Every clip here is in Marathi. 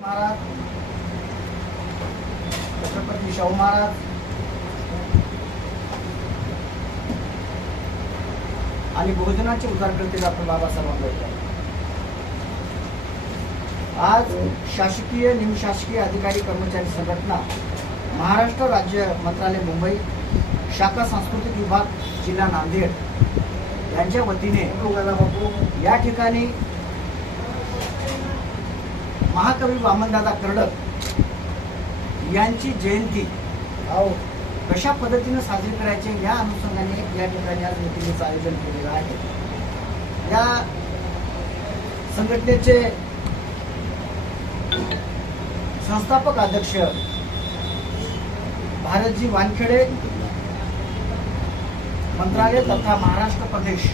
महाराज. छत्रपती शाहू महाराज. आणि बहुजनाचे करतील डॉक्टर बाबासाहेब आंबेडकर. आज शासकीय निमशासकीय अधिकारी कर्मचारी संघटना महाराष्ट्र राज्य मंत्रालय मुंबई शाखा सांस्कृतिक विभाग जिल्हा नांदेड यांच्या वतीने या ठिकाणी महाकवी वामनदादा कर्डक यांची जयंती कशा पद्धतीनं साजरी करायची या अनुषंगाने या ठिकाणी आज मिटिंगचं आयोजन केलेलं आहे. या संघटनेचे संस्थापक अध्यक्ष भारतजी वानखेडे मंत्रालय तथा महाराष्ट्र प्रदेश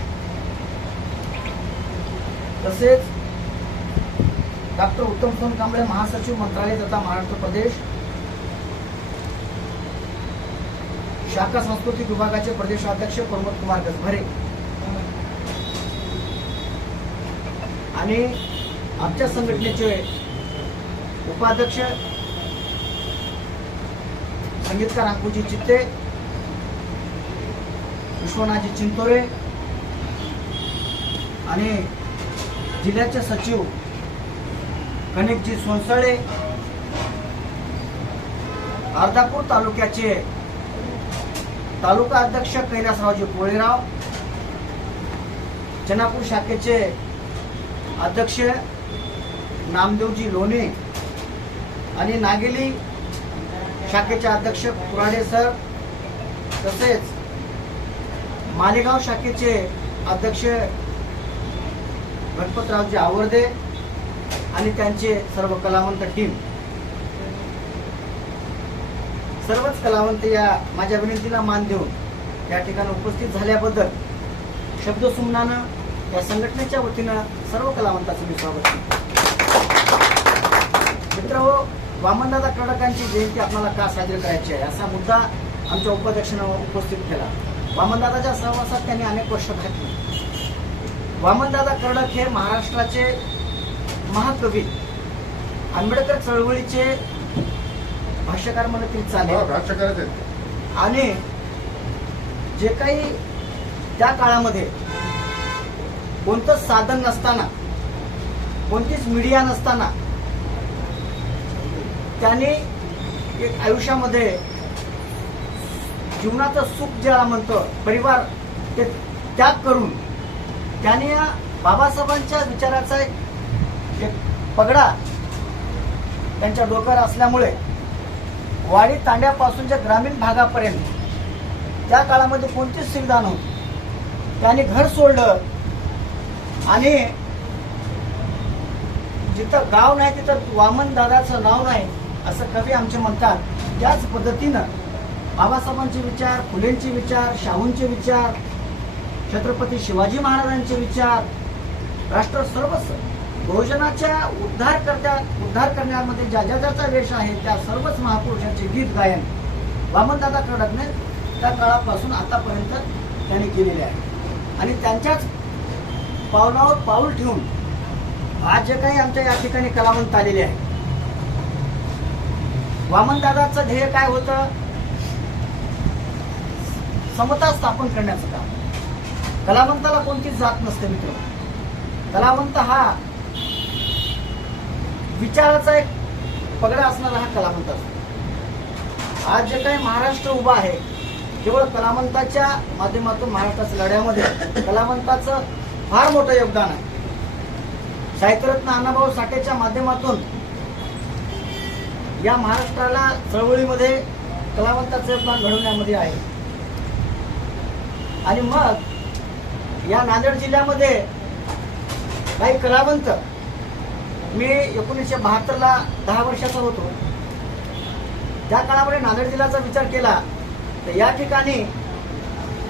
तसेच डॉक्टर उत्तम सोनकांबळे महासचिव मंत्रालय तथा महाराष्ट्र प्रदेश शाखा सांस्कृतिक विभागाचे प्रदेशाध्यक्ष प्रमोद कुमार गजभरे. आणि आमच्या संघटनेचे उपाध्यक्ष संगीतकार अंकुजी चित्ते विश्वनाथजी चिंतोरे आणि जिल्ह्याचे सचिव कनिकजी सोनसळे अर्धापूर तालुक्याचे तालुका अध्यक्ष कैलासरावजी कोळेराव चनापूर शाखेचे अध्यक्ष नामदेवजी लोणे आणि नागेली शाखेचे अध्यक्ष कुराडे सर तसेच मालेगाव शाखेचे अध्यक्ष गणपतरावजी आवर्दे आणि त्यांचे सर्व कलावंत टीम सर्वच कलावंत या माझ्या विनंतीला मान देऊन या ठिकाणी उपस्थित झाल्याबद्दल शब्दसुमनानं या संघटनेच्या वतीनं सर्व कलावंताचं मी स्वागत करतो. मित्र वामनदादा कडकांची जयंती आपल्याला का साजरी करायची आहे? असा मुद्दा आमच्या उपाध्यक्षानं उपस्थित केला. वामनदादाच्या सहवासात त्यांनी अनेक वर्ष घातली. वामनदादा कर्डक हे महाराष्ट्राचे महाकवी. आंबेडकर चळवळीचे भाष्यकार चालेल. भाष्य करायचे आणि जे काही त्या काळामध्ये कोणतंच साधन नसताना कोणतीच मीडिया नसताना त्यांनी एक आयुष्यामध्ये जीवनाचं सुख ज्याला म्हणतो परिवार ते त्याग करून त्याने या बाबासाहेबांच्या विचाराचा एक एक पगडा त्यांच्या डोक्यावर असल्यामुळे वाडी तांड्यापासूनच्या ग्रामीण भागापर्यंत त्या काळामध्ये कोणतीच सुविधा नव्हती त्यांनी घर सोडलं आणि जिथं गाव नाही तिथं वामन दादाचं नाव नाही असं कवी आमचे म्हणतात. त्याच पद्धतीनं बाबासाहेबांचे विचार फुलेंचे विचार शाहूंचे विचार छत्रपती शिवाजी महाराजांचे विचार राष्ट्र सर्वस्व भोजनाच्या उद्धार करत्या उद्धार करण्यामध्ये ज्या ज्या ज्याचा वेश आहे त्या सर्वच महापुरुषांचे गीत गायन वामनदादा कडकने त्या काळापासून आतापर्यंत त्यांनी केलेले आहे. आणि त्यांच्याच पावलावर पाऊल ठेवून आज जे काही आमच्या या ठिकाणी कलावंत आलेले आहे वामनदादाचं ध्येय काय होतं? समता स्थापन करण्याचं काम. कलावंताला कोणतीच जात नसते मित्र. कलावंत हा विचाराचा एक पगडा असणारा हा कलावंत असतो. आज जे काही महाराष्ट्र उभा आहे केवळ कलावंताच्या माध्यमातून महाराष्ट्राच्या लढ्यामध्ये कलावंताचं फार मोठं योगदान आहे. साहित्यरत्न अण्णाभाऊ साठेच्या माध्यमातून या महाराष्ट्राला चळवळीमध्ये कलावंताचं योगदान घडवण्यामध्ये आहे. आणि मग या नांदेड जिल्ह्यामध्ये काही कलावंत मी एकोणीसशे बहात्तरला दहा वर्षाचा होतो. त्या काळामध्ये नांदेड जिल्ह्याचा विचार केला तर या ठिकाणी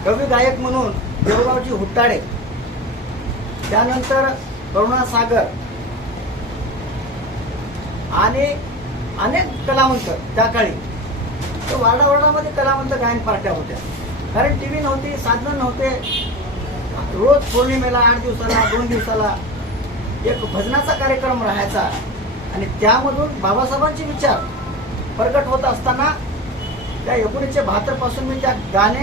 कवी गायक म्हणून देवगावची हुट्टाडे त्यानंतर करुणासागर आणि अनेक कलावंत त्या काळी. तर वार्डावार्डामध्ये कलावंत गायन पार्ट्या होत्या. कारण टी व्ही नव्हती साधनं नव्हते. रोज पौर्णिमेला आठ दिवसाला दोन दिवसाला एक भजनाचा कार्यक्रम राहायचा आणि त्यामधून बाबासाहेबांचे विचार प्रकट होत असताना त्या एकोणीसशे बहात्तरपासून मी त्या गाणे